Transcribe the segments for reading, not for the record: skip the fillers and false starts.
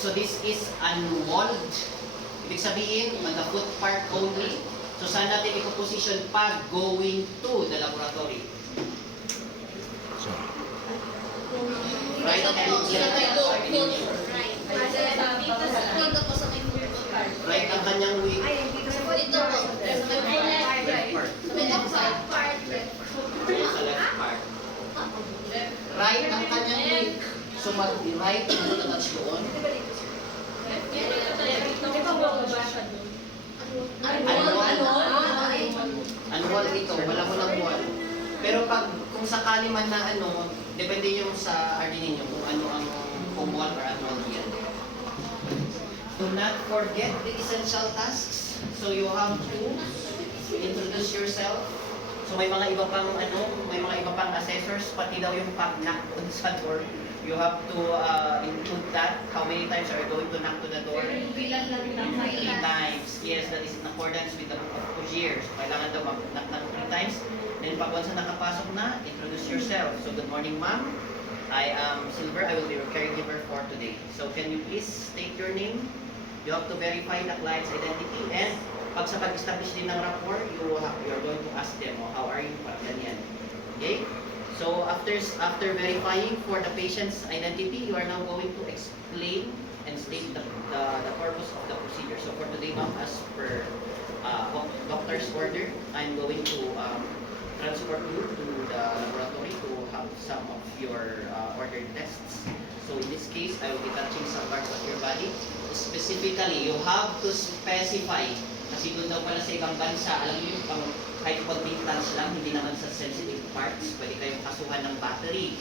So this is unwalled. Ibig sabihin, on the foot part only. So saan natin i-position pag going to the laboratory? Right hand right ang kanyang wing. Sa left part. Right ang kanyang wing. So mag-right mo na touch doon. Unwall ito, wala mo lang wall. Pero pag kung sakali man na depende yung sa RD ninyo kung ano ang home wall or unwall yan. Do not forget the essential tasks. So you have to introduce yourself. So may mga iba pang may mga iba pang assessors, pati daw yung pag-knock sa door. You have to include that. How many times are you going to knock to the door? 3 times. Yes, that is in accordance with the book of procedures. So, kailangan daw mag-knock ng 3 times. Then pag once na nakapasok na, introduce yourself. So good morning, ma'am. I am Silver. I will be your caregiver for today. So can you please state your name? You have to verify the client's identity. And pag sa pag-establish din ng rapport, you're going to ask them, how are you? Parang ganyan. Okay? So after verifying for the patient's identity, you are now going to explain and state the purpose of the procedure. So for today, ma'am, as per doctor's order, I'm going to transport you to the laboratory to have some of your ordered tests. So in this case, I will be touching some parts of your body. Specifically, you have to specify, kasi doon daw pala sa ibang bansa, alam niyo yung kahit pag-maintenance lang, hindi naman sa sensitive parts, pwede kayong kasuhan ng battery.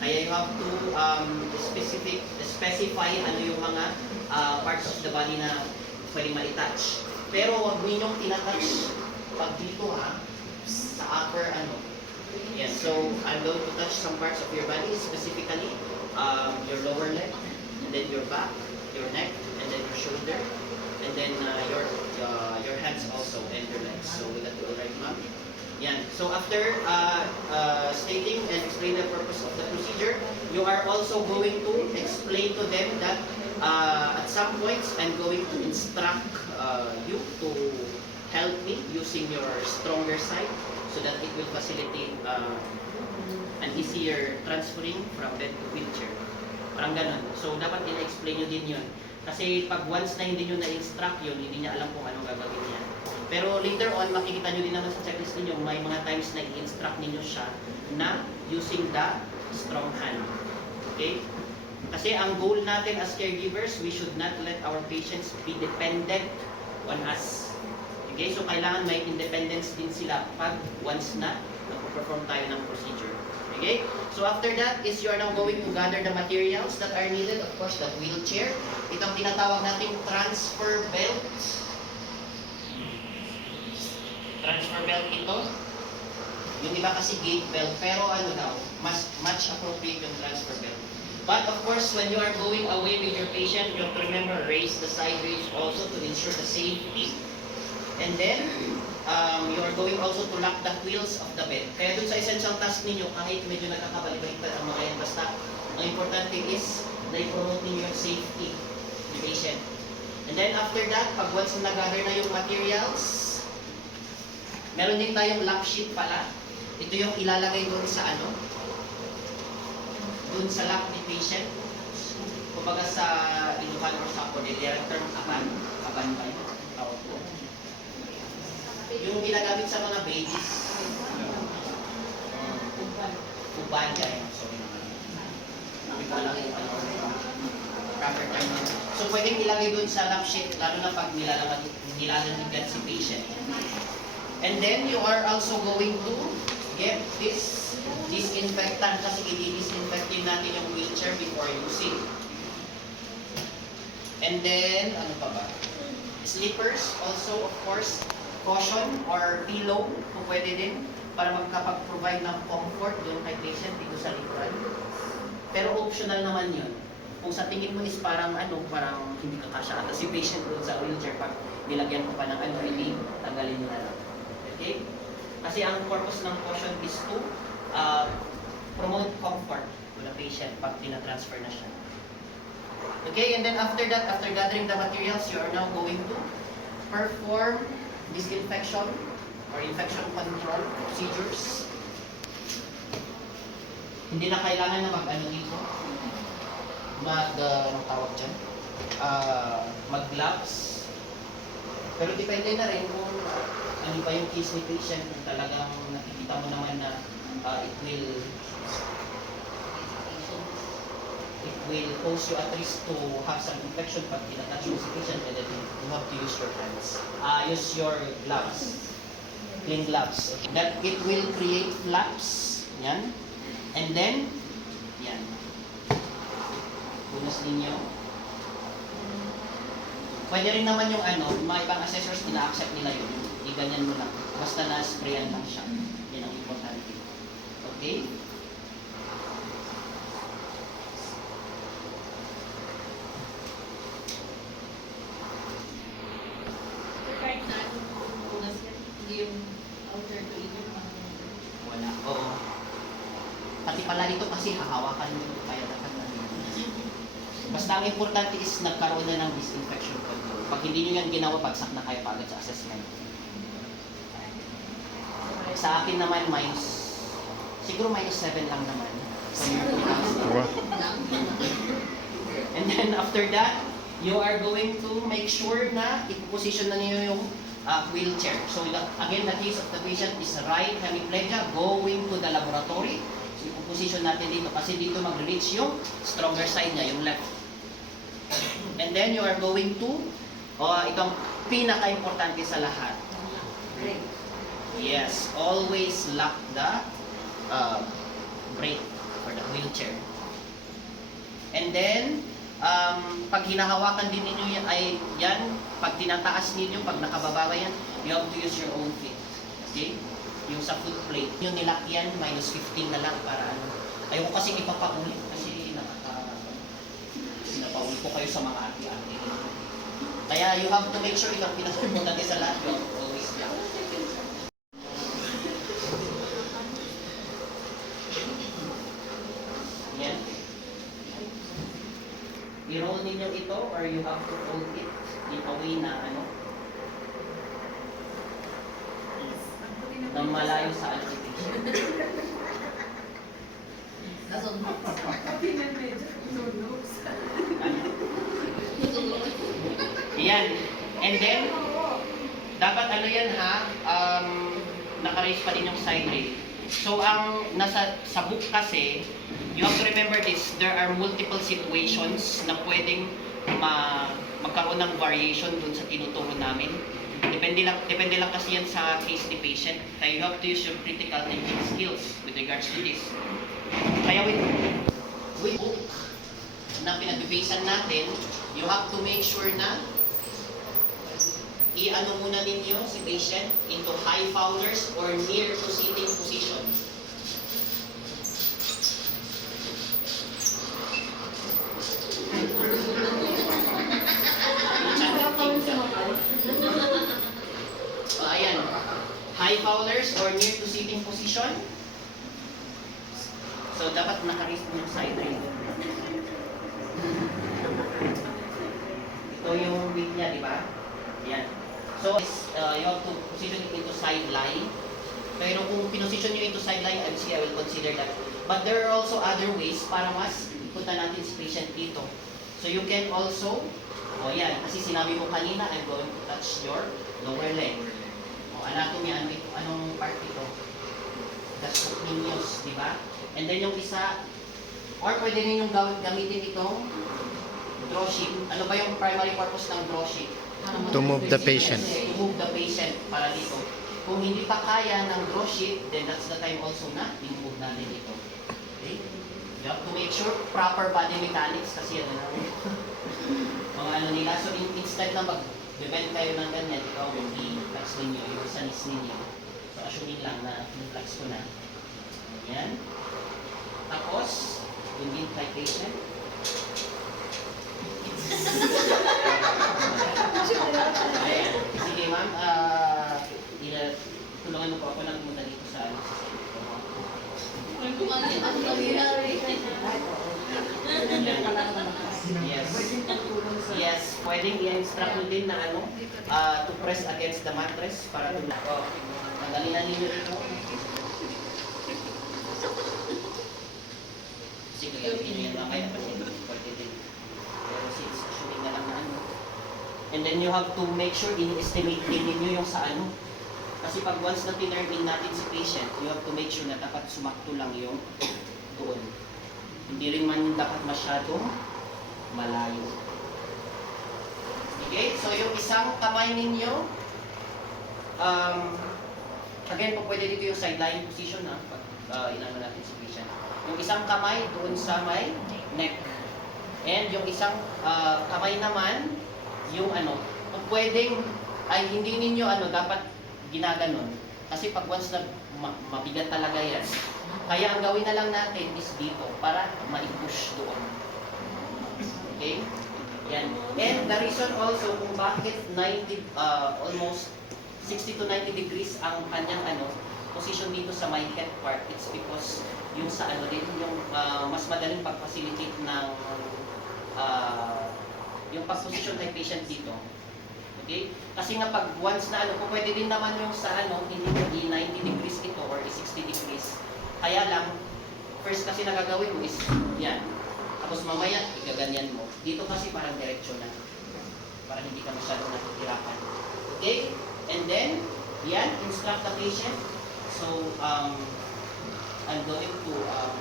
Kaya you have to specify ano yung mga parts of the body na pwede ma-touch. Pero huwag ninyong tinatouch pag dito sa upper Yes, so I'm going to touch some parts of your body, specifically your lower leg, and then your back, your neck, and then your shoulder, and then your hands also, and your legs. So will that be alright, ma'am? Yan. So after stating and explaining the purpose of the procedure, you are also going to explain to them that at some points I'm going to instruct you to help me using your stronger side so that it will facilitate an easier transferring from bed to wheelchair. Parang ganun. So dapat in-explain nyo din yun. Kasi pag once na hindi nyo na-instruct yun, hindi niya alam kung anong gagawin niya. Pero later on, makikita nyo din naman sa checklist ninyo, may mga times na i-instruct ninyo siya na using the strong hand. Okay? Kasi ang goal natin as caregivers, we should not let our patients be dependent on us. Okay? So kailangan may independence din sila pag once na nagpo-perform tayo ng procedure. Okay? So after that is you are now going to gather the materials that are needed. Of course, the wheelchair. Itong tinatawag nating transfer belt. Transfer belt ito. Yung iba kasi gate belt. Pero much appropriate yung transfer belt. But of course, when you are going away with your patient, you have to remember, raise the side rails also to ensure the safety. And then, you are going also to lock the wheels of the bed. Kaya dun sa essential task ninyo, kahit medyo nakakabalik-balik ang mga yan, basta ang importante is na i-promote ninyo yung safety ni patient. And then after that, pag once na-gather na yung materials, meron din tayong lock sheet pala. Ito yung ilalagay doon sa doon sa lock ni patient. Kumbaga sa Ilocano or sa Cordillera term, aban ba yun? Tawag po. Yung ginagamit sa mga babies. Uban yan. Sorry naman. Sabi ko lang yung proper term. So pwedeng ilagay doon sa lock sheet, lalo na pag nilalamigan si patient. And then you are also going to get this disinfectant kasi i-disinfectin natin yung wheelchair before using. And then, ano pa ba? Slippers also, of course, cushion or pillow kung pwede din para magkapag-provide ng comfort doon kay patient dito sa likuran. Pero optional naman yun. Kung sa tingin mo is parang hindi ka kasya ata si patient doon sa wheelchair, pag nilagyan ko pa ng hindi, tanggalin mo na lang. Okay? Kasi ang purpose ng cushion is to promote comfort to the patient pag tina-transfer na siya. Okay, and then after that, after gathering the materials, you are now going to perform disinfection or infection control procedures. Hindi na kailangan na mag-ano dito, anong tawag dyan? Mag-gloves. Pero depende na rin kung ano pa yung case ni patient, kung talagang nakikita mo naman na it will cause you at risk to have some infection pag tinatouch mo si patient, and then you have to use your hands. Use your gloves. Clean gloves. That it will create flaps. Yan. And then, yan. Punas ninyo. Pwede rin naman yung mga ibang assessors, ina-accept nila yun. I-ganyan mo lang. Basta na-sprayan lang siya. Yan ang importante. Okay? Wala. Oo. Pati pala dito kasi hahawakan mo kaya dapat basta ang importante is nagkaroon na ng disinfection control. Pag hindi nyo yan ginawa, bagsak na kayo pagod sa assessment. Sa akin naman, siguro -7 lang naman. And then after that, you are going to make sure na ipoposition na niyo yung wheelchair. So again, the case of the patient is right hemiplegia going to the laboratory. So ipoposition natin dito kasi dito mag-reach yung stronger side niya, yung left. And then you are going to, itong pinaka-importante sa lahat. Yes, always lock the brake for the wheelchair. And then, pag hinahawakan din ninyo yan, pag tinataas ninyo, pag nakababa yan, you have to use your own feet. Okay? Yung sa foot plate. Yung nilak yan, -15 na lang para ayoko kasing ipapaulit kasi pinapaulit ko kayo sa mga ati-ati. Kaya you have to make sure ito ang pinaka-importante sa lahat. You have to always lock. Yan. I-roll ninyo ito or you have to hold it in a way na na malayo sa agitation. Yan. And then, dapat yan naka-raise pa din yung side rail. So, ang sa book kasi, you have to remember this, there are multiple situations na pwedeng magkaroon ng variation dun sa tinuturo namin. Depende lang kasi yan sa case ni patient. Kaya you have to use your critical thinking skills with regards to this. Kaya with book na pinag-basean natin, you have to make sure na i-ano muna ninyo si patient into high Fowler's or near to sitting position. Ayan. High Fowler's or near to sitting position. So, dapat naka-raise yung side rail. Ito yung weight niya, di ba? Ayan. So, you have to position it into side lie. Pero kung pinosisyon nyo into side lie, I will consider that. But there are also other ways para mas punta natin si patient dito. So, you can also, yan, kasi sinabi mo kanina, I'm going to touch your lower leg. Anatomy, anong part ito? The subcutaneous, di ba? And then yung isa, or pwede ninyong gamitin itong draw sheet. Ano ba yung primary purpose ng draw sheet? To move the patient. To move the patient para dito. Kung hindi pa kaya ng draw sheet, then that's the time also na i-move natin ito. Okay? You have to make sure proper body mechanics kasi mga nila. So instead na mag-depend kayo ng ganyan, ikaw yung i-flex ninyo, yung sa knees ninyo. So assuming lang na i-flex ko na. Ayan. Tapos, yung in-flight patient. Ayan. Sige ma'am, tulungan mo po ako na pumunta dito sa Yes. pwedeng i-instruct nyo din na ano, to press against the mattress para tumla. Tanggalin na ninyo ito. Sige, gawin nyo lang kaya kasi pwede din. Pero since assuming na lang na ano. And then you have to make sure in-estimate din ninyo yung sa ano. Kasi pag once na tinurn in natin si patient, you have to make sure na dapat sumakto lang yung doon. Hindi rin man dapat masyadong malayo. Okay, so yung isang kamay ninyo, again po pwede dito yung sideline position na pag inano natin si patient. Yung isang kamay doon sa may neck. And yung isang kamay naman, yung ano, kung pwedeng, ay hindi ninyo ano, dapat ginaganon. Kasi pag once na mabigat talaga yan, kaya ang gawin na lang natin is dito para ma-push doon. Okay? Yan. And the reason also kung bakit 90, almost 60 to 90 degrees ang kanyang ano, position dito sa my head part, it's because yung sa ano din, yung mas madaling pag-facilitate ng yung pag-position kay patient dito. Okay? Kasi nga pag once na ano, kung pwede din naman yung sa ano, hindi i-90 degrees ito or i-60 degrees. Kaya lang, first kasi nagagawin mo is yan. Tapos mamaya, igaganyan mo. Dito kasi parang diretsyo na. Para hindi ka masyadong natutirakan. Okay? And then, yan, instruct the patient. So, I'm going to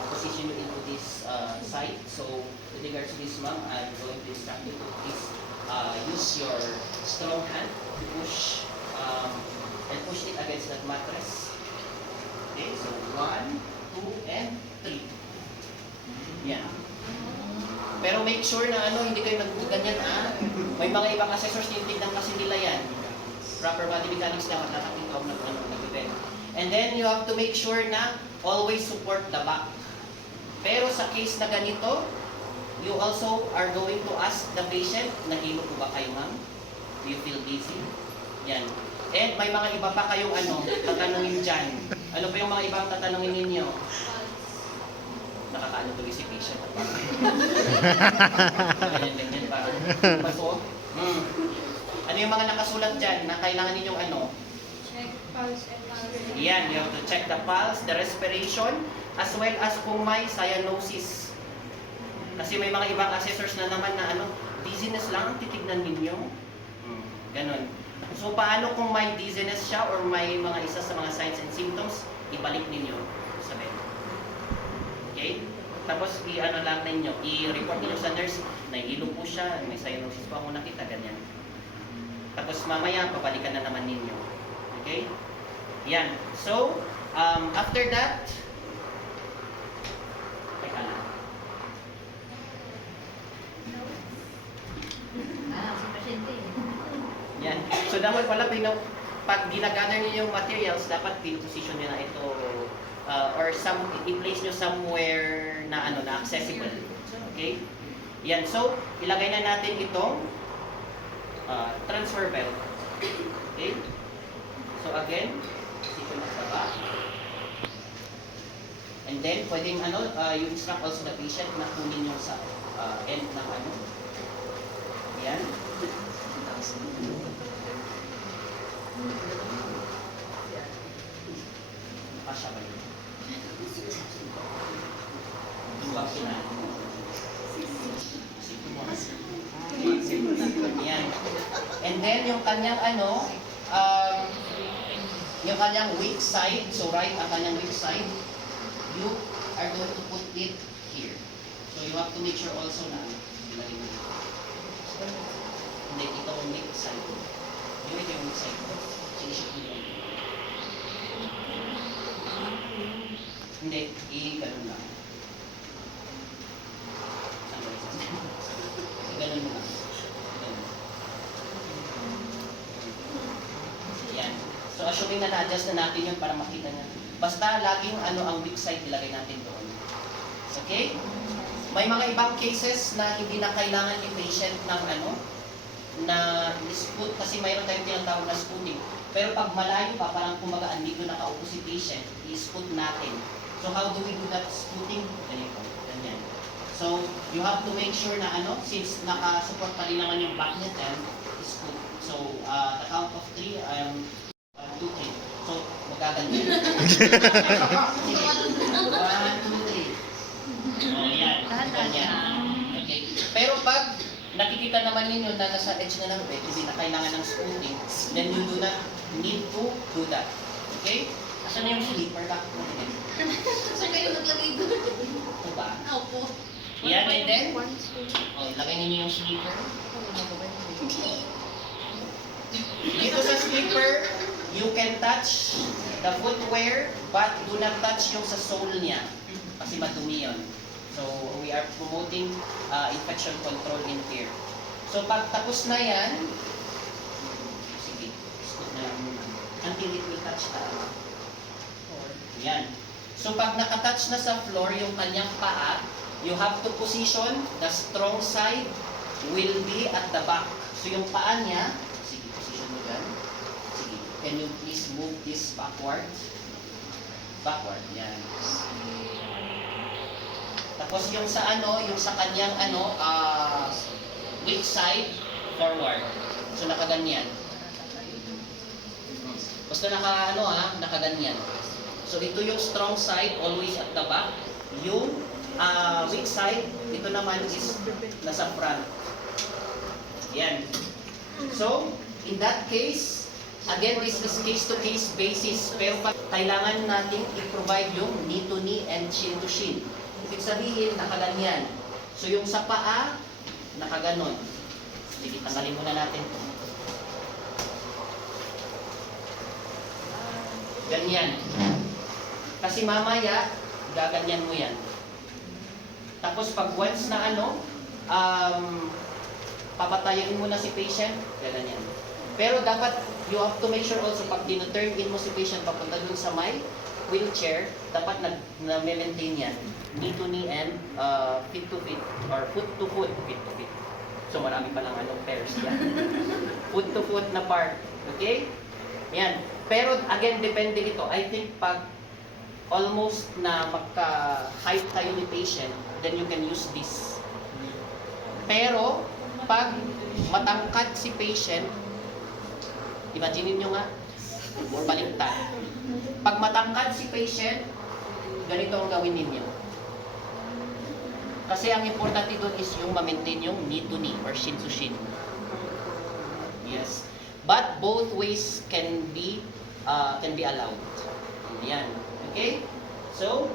position you into this side. So, with regards to this ma'am, I'm going to instruct you to please use your strong hand to push and push it against that mattress. Okay, so 1, 2, and 3. Yan. Pero make sure na ano, hindi kayo nagganyan May mga ibang assessors, tinitignan kasi nila yan. Proper body mechanics dapat nakakita na ano, nag-event. And then you have to make sure na always support the back. Pero sa case na ganito, you also are going to ask the patient, nahilo po ba kayo ma'am? Do you feel dizzy? Yan. And may mga iba pa kayong ano, tatanungin dyan. Ano pa yung mga ibang tatanungin ninyo? Nakakaano tuloy si patient. Ganyan, parang paso. Ano yung mga nakasulat dyan na kailangan ninyong ano? Check pulse and respiration. Yan, you have to check the pulse, the respiration, as well as kung may cyanosis. Kasi may mga ibang assessors na naman na ano, dizziness lang ang titignan ninyo. Ganon. So paano kung may dizziness siya or may mga isa sa mga signs and symptoms, ibalik ninyo sa bed. Okay? Tapos i-ano lang ninyo, i-report ninyo sa nurse, nahihilo po siya, may cyanosis po ako nakita, ganyan. Tapos mamaya, babalikan na naman ninyo. Okay? Yan. So, after that, teka lang. Si pasyente. Yan. So, dapat pala, pag ginagather niyo yung materials, dapat pin-position niyo na ito or i-place niyo somewhere na ano na accessible. Okay? Yan. So, ilagay na natin itong transfer belt. Okay? So, again, position at the back. And then, pwedeng ano, you instruct also the patient na kunin yung sa end ng ano. Yan. Kasya ba yun? Duwag sila. Yan. And then, yung kanyang ano, yung kanyang weak side, so right, ang kanyang weak side, you are going to put it here. So, you have to make sure also na, ilagay mo dito. Hindi, ito ang weak side. Yung ito yung weak side. Sinisip mo yun. Hindi, i-ganun lang. I-ganun mo lang. Yan. So, assuming na na-adjust na natin yun para makita niya. Basta laging ano ang weak side ilagay natin doon. Okay? May mga ibang cases na hindi na kailangan ni patient ng ano, na scoot kasi mayroon tayong tinatawag na scooting. Pero pag malayo pa, parang kumaga andito nakaupo si patient, i-scoot natin. So how do we do that scooting? Ganito, ganyan. So So, you have to make sure na since naka-support pa rin naman yung back niya, 10 is good. So, the count of 3, 2, 3. So, magaganda. 1, 2, 3. O, yan. Ganyan. Okay. Pero pag nakikita naman ninyo na nasa edge na ng bed, hindi na kailangan ng scooting, then you do not need to do that. Okay? Asan na yung sleeper lock mo? Saan kayo naglagay doon? Ito ba? Opo. Yan, and then, lagay ninyo yung sleeper. Dito sa sleeper, you can touch the footwear, but do not touch yung sa sole niya. Kasi madumi yun. So, we are promoting infection control in here. So, pag tapos na yan, sige, scoot na lang muna. Until it will touch the floor. Yan. So, pag nakatouch na sa floor yung kanyang paa, you have to position the strong side will be at the back. So, yung paa niya, sige, position mo dyan. Sige, can you please move this backward? Backward, yan. Tapos yung sa yung sa kanyang weak side, forward. So, nakaganyan. Basta nakaganyan. So, ito yung strong side, always at the back. Yung weak side, ito naman is nasa front. Yan. So, in that case, again, this is case-to-case basis. Pero kailangan natin i-provide yung knee-to-knee and shin-to-shin. Ibig sabihin, nakaganyan. So, yung sa paa, nakaganon. Sige, tanggalin muna natin ito. Ganyan. Kasi mamaya, gaganyan mo yan. Tapos pag once na papatayin mo na si patient, ganyan. Pero dapat, you have to make sure also, pag dino-turn in mo si patient papunta dun sa may wheelchair, dapat na-maintain yan. Knee to knee and feet to feet, or foot to foot, feet to feet. So marami palang pairs yan. Foot to foot na part. Okay? Yan. Pero again, depende ito. I think pag almost na magka-height kayo ni patient, then you can use this. Pero, pag matangkad si patient, imagine nyo nga, baliktad. Pag matangkad si patient, ganito ang gawin ninyo. Kasi ang importante doon is yung ma-maintain yung knee to knee or shin to shin. Yes. But both ways can be allowed. Yan. Okay? So,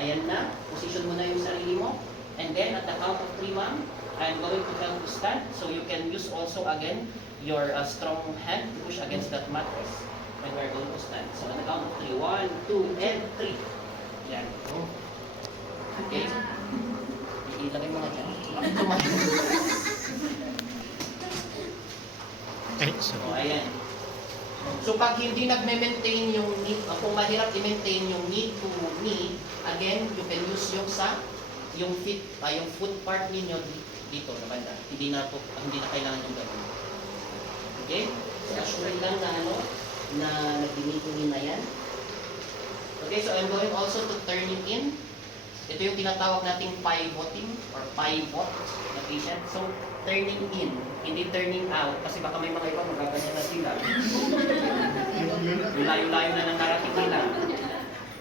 ayan na. Position mo na yung sarili mo. And then, at the count of 3, ma'am, I'm going to help you stand. So, you can use also, again, your strong hand to push against that mattress when we're going to stand. So, at the count of 3. 1, 2, and 3. Yan. Okay? Ilagay mo na dyan. So, ayan. So, pag hindi nag-maintain yung knee, kung mahirap i-maintain yung knee to knee, again, you can use yung foot part ninyo dito na banda. Hindi na kailangan yung gano'n. Okay? So, assure lang na nag-knee to knee na yan. Okay, so I'm going also to turning in. Ito yung tinatawag nating pivoting or pivot na patient. So, turning in, hindi turning out. Kasi baka may mga iba magaganyan na sila. Layo-layo na ng narating nila.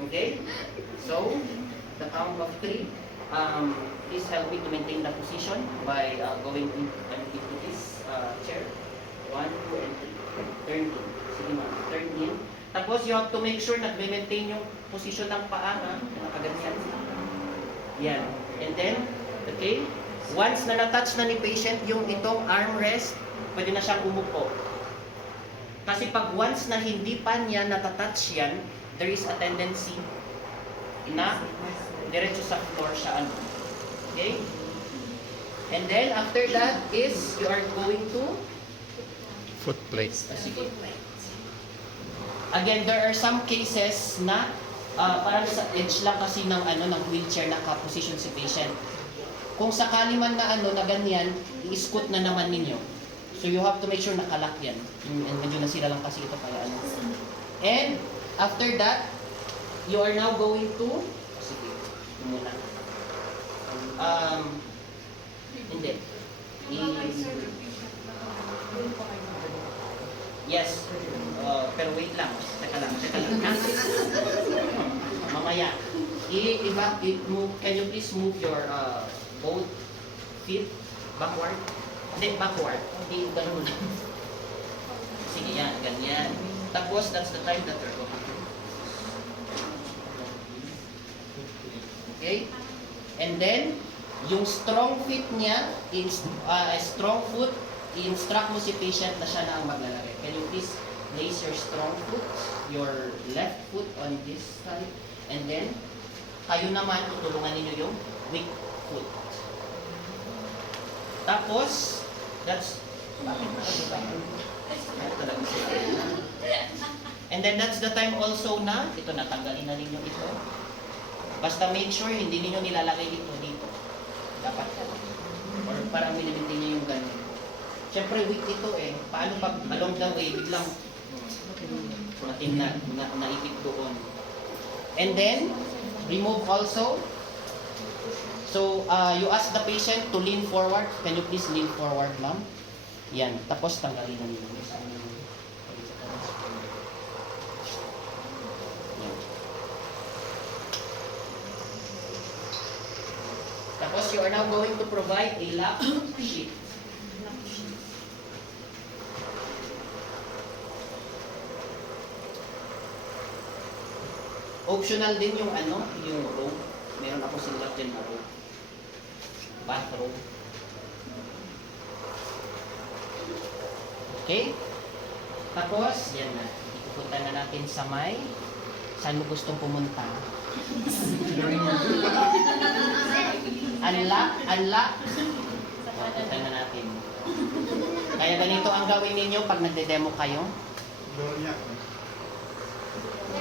Okay? So, the count of 3. Please help me to maintain the position by going into this chair. 1, 2, and 3. Turn in. Sige ma'am, turn in. Tapos you have to make sure na maintain yung position ng paa, ha? Nakaganyan. Yan. And then, okay? Once na na-touch na ni patient yung itong armrest, pwede na siyang umupo. Kasi pag once na hindi pa niya natatouch yan, there is a tendency na diretso sa floor siya. Okay? And then, after that is, you are going to Foot plate. sige. Again, there are some cases na parang sa edge lang kasi ng wheelchair naka-position si patient. Kung sakali man na na ganyan, i-scoot na naman ninyo. So you have to make sure nakalock yan. And medyo nasira lang kasi ito kaya And after that, you are now going to sige, muna. Hindi. Yes. Pero wait lang. Teka lang. Mamaya. Can you please move your both feet backward? Hindi, backward. Hindi, ganun. Sige, yan. Ganyan. Tapos, that's the time that you're going. Okay? And then, yung strong feet niya, strong foot, i-instruct mo si patient na siya na ang maglalagay. Can you please place your strong foot, your left foot on this side, and then, kayo naman, tutulungan ninyo yung weak foot. Tapos, and then that's the time also na, ito natanggalin na ninyo ito. Basta make sure hindi ninyo nilalagay ito dito. Dapat or parang minimitin niyo yung ganun. Siyempre weak ito eh. Paano pag along the way, biglang naipit doon. And then, remove also. So, you ask the patient to lean forward. Can you please lean forward, ma'am? Yan. Tapos, tanggalin na niyo. Tapos, you are now going to provide a lap sheet. Optional din yung yung robe. Meron ako sinulat din na robe. Bathrobe. Okay? Tapos, yan na. Ipupunta na natin sa may saan mo gustong pumunta. Unlock. Pupunta na natin. Kaya ganito ang gawin ninyo pag nagde-demo kayo.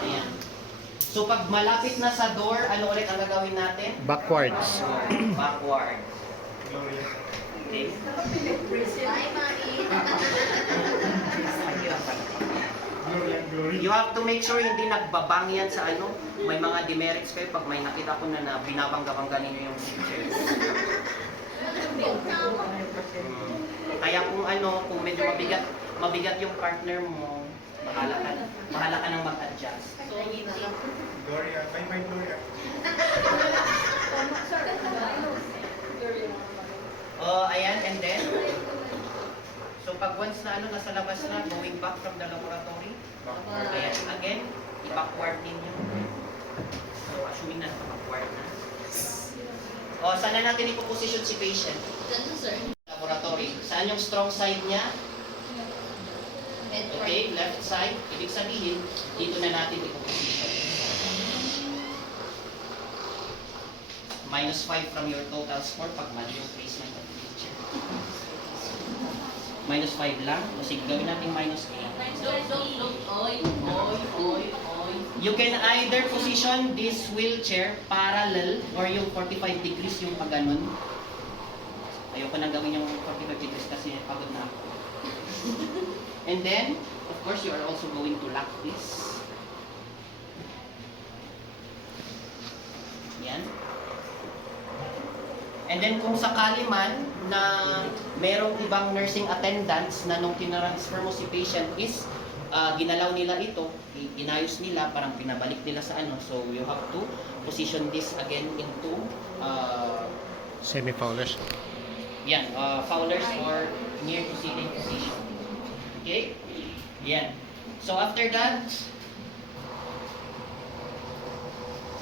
Ayan. So pag malapit na sa door, ano ulit ang gagawin natin? Backwards. Backward. Okay. Hi, Mami. You have to make sure hindi nagbabang yan sa may mga demerits kayo pag may nakita ko na binabangga-bangga ninyo yung pictures. Kaya kung medyo mabigat yung partner mo, bahala ka nang mag-adjust. Gloria, bye Gloria. Ayan, and then, so pag once na nasa labas na, going back from the laboratory, ayan, again, i-backward ninyo. So, assuming na backward na. Saan na natin ipoposition si patient? Ganun, sir. Laboratory. Saan yung strong side niya? Head Okay, left side. Ibig sabihin, dito na natin ipoposition. -5 from your total score pag mali yung placement of the picture. -5 lang. O sige, gawin natin -8. Look. Oy. You can either position this wheelchair parallel or yung 45 degrees yung pag ganun. Ayoko na gawin yung 45 degrees kasi pagod na ako. And then, of course, you are also going to lock this. Yan. And then kung sakali man na merong ibang nursing attendants na nung tinransfer mo si patient is ginalaw nila ito, inayos nila, parang pinabalik nila sa so you have to position this again into Semi-fowlers. yan, fowlers or near to sitting position. Okay? Yan. So after that,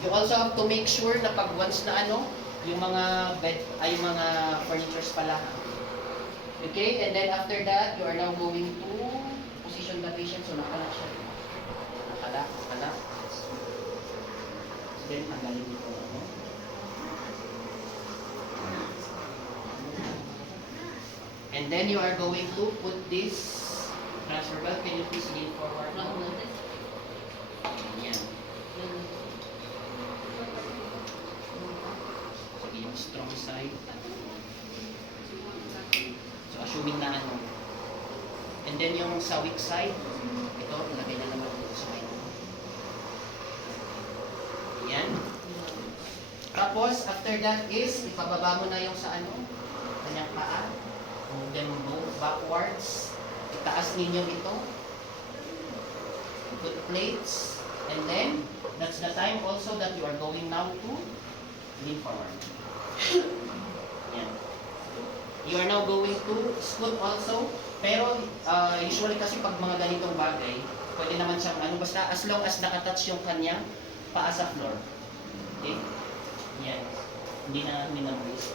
you also have to make sure na pag once na yung mga bed ay mga furnitures pala. Okay? And then after that, you are now going to position the patient. So nakala siya. Nakala. Then tanggalin dito. And then you are going to put this transfer belt. Can you please lean forward? Yan. Yung strong side. So, assuming na And then yung sa weak side, ito, ilagay na naman dito sa side. Yan. Tapos, Tapos, after that is, ipababa mo na yung sa ano, kanyang paa. Then move backwards. Itaas ninyo ito. Put plates. And then, that's the time also that you are going now to lean forward. Yan. You are now going to scoot also. Pero, usually kasi pag mga ganitong bagay, pwede naman siyang ano, basta as long as nakatouch yung kanyang paa sa floor. Okay? Yan. Hindi na brace.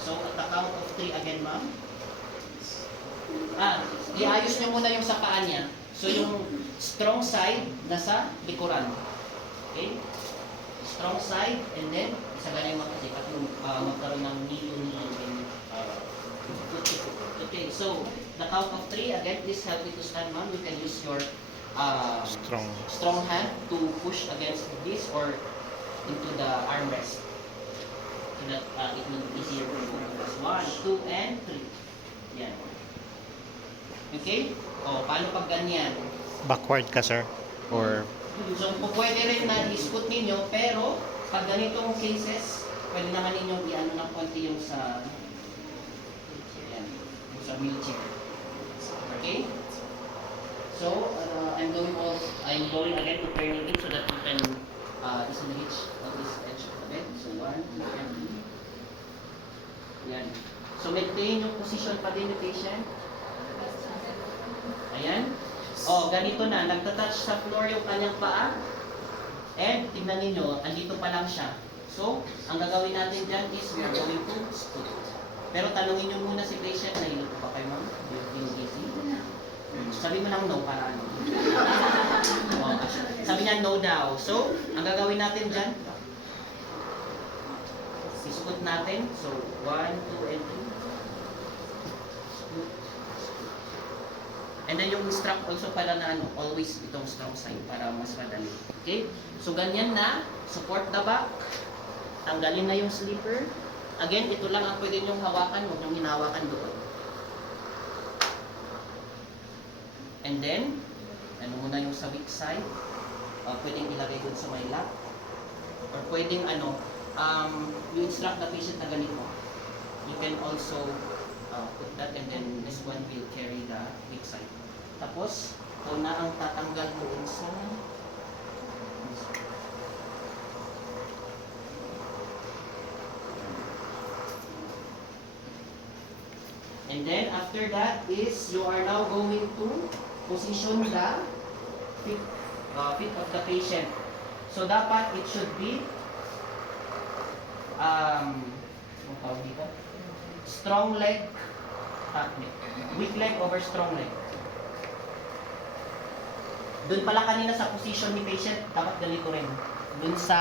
So, at the count of 3 again, ma'am. Iayos niyo muna yung sa paa niya. So, yung strong side, nasa likuran. Okay? Strong side, and then, isa ganun yung makasip at magkaroon ng knee-to-knee. Okay, so, the count of 3, again, please help me to stand, ma'am. You can use your strong hand to push against this or into the armrest. So that it will be easier for you. 1, 2, and 3. Yan. Okay? O, paano pag ganyan? Backward ka, sir? Or So, pwede rin na i-scoot ninyo, pero pag ganitong cases, pwede naman ninyong i-ano ng konti yung sa yan, yung sa wheelchair. Okay? So, I'm going again to turn it so that you can easily reach on this edge of the bed. So, 1, 2, and 3. Yan. So, maintain yung position pa din ni patient. Ayan. Oh, ganito na. Nagtatouch sa floor yung kanyang paa. And, tignan ninyo, andito pa lang siya. So, ang gagawin natin dyan is we are going to scoot. Pero tanungin nyo muna si patient, nahilot pa kayo, ma'am? Do you feel dizzy? Sabi mo lang no para ano. Oh, sabi niya no daw. So, ang gagawin natin dyan, sisukot natin. So, 1, 2, and 3. And then yung strap also pala na ano, always itong strong side para mas madali. Okay? So, ganyan na. Support the back. Tanggalin na yung slipper. Again, ito lang ang pwede nyong hawakan. Huwag nyong hinawakan doon. And then, ano muna yung sa weak side. Pwedeng ilagay doon sa may lap. Or pwedeng ano, you instruct the patient na ganito. You can also put that and then this one will carry the weak side. Tapos, ito na ang tatanggal doon sa and then after that is you are now going to position the feet of the patient. So dapat it should be ano tawag dito? Strong leg, weak leg over strong leg. Doon pala kanina sa position ni patient, dapat ganito rin. Doon sa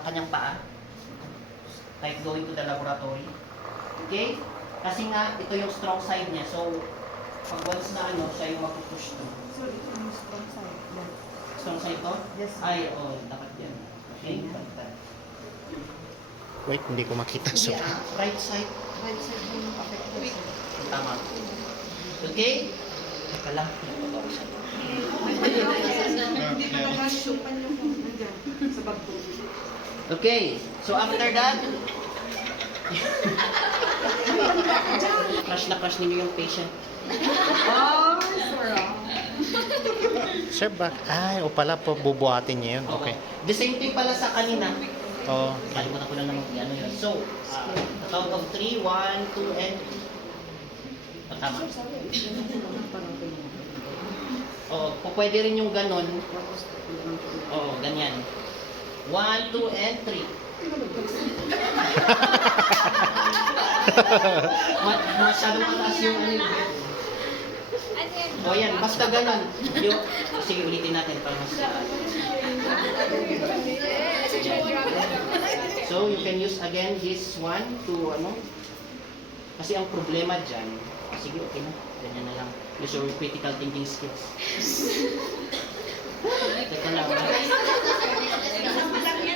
kanyang paa. Like going to the laboratory. Okay? Kasi nga, ito yung strong side niya. So, pag once na ano, siya yung mapupush to. So, ito yung strong side. Yan. Strong side to? Yes. Ay, oo, dapat yan. Okay? Baliktad. wait, hindi ko makita, sir. Right side. Right side yung affected. Tama. Okay? Teka lang, napagawa siya. Hindi pa nagkasupan yung nandyan sa bagbo. Okay, so after that, crush na crush ninyo yung patient. Oh, sorry. Sir, o pala po bubuhatin niya yun. Okay. The same thing pala sa kanina. Oh, Kalimutan ko lang naman ano yun. So, count of 3, 1, 2, and tama. Oo, pwede rin yung ganon. Oo, ganyan. 1, 2, and 3. Masyadong mataas yung ano yun. O yan, basta ganon. Sige, ulitin natin para mas... So, you can use again this one to ano. Kasi ang problema dyan, sige, okay na. Ganyan na lang. Use your critical thinking skills. Teka lang.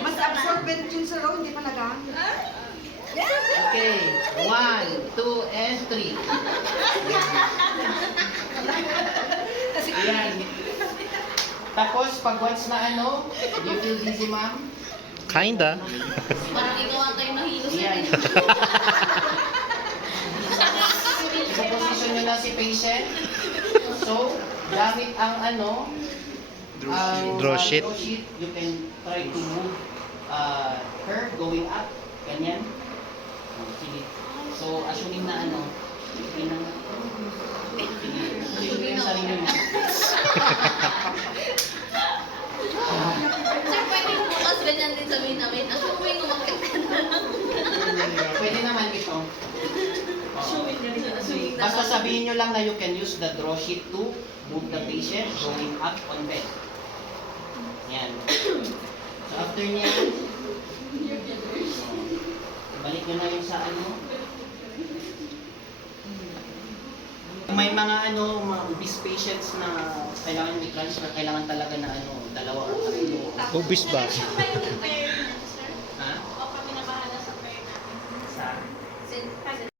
Mas absorbent yung sa row, hindi pa nagamit. Okay. 1, 2, and 3. Ayan. Tapos, pag once na ano, do you feel dizzy, ma'am? Kinda. Parang ikaw ata yung mahilo sa Yan. Ipoposition nyo na si patient. So, gamit ang ano, ang Draw sheet. you can try to move her going up. Ganyan. Sige. So, assuming na ano, sige na. Sige. Assuming na yung sarili mo. Sir, pwede mo bukas ganyan din sabihin namin. Assume mo yung umakit ka na lang. Pwede naman ito. Assuming na rin. Assuming na Basta lang. sabihin nyo lang na you can use the draw sheet to move the patient going up on bed. Yan. So after niyan, balik nyo na yung sa ano. May mga ano, mga obese patients na kailangan i-transfer, kailangan talaga na ano, dalawa or tatlo. Obis ba? Siya pa yung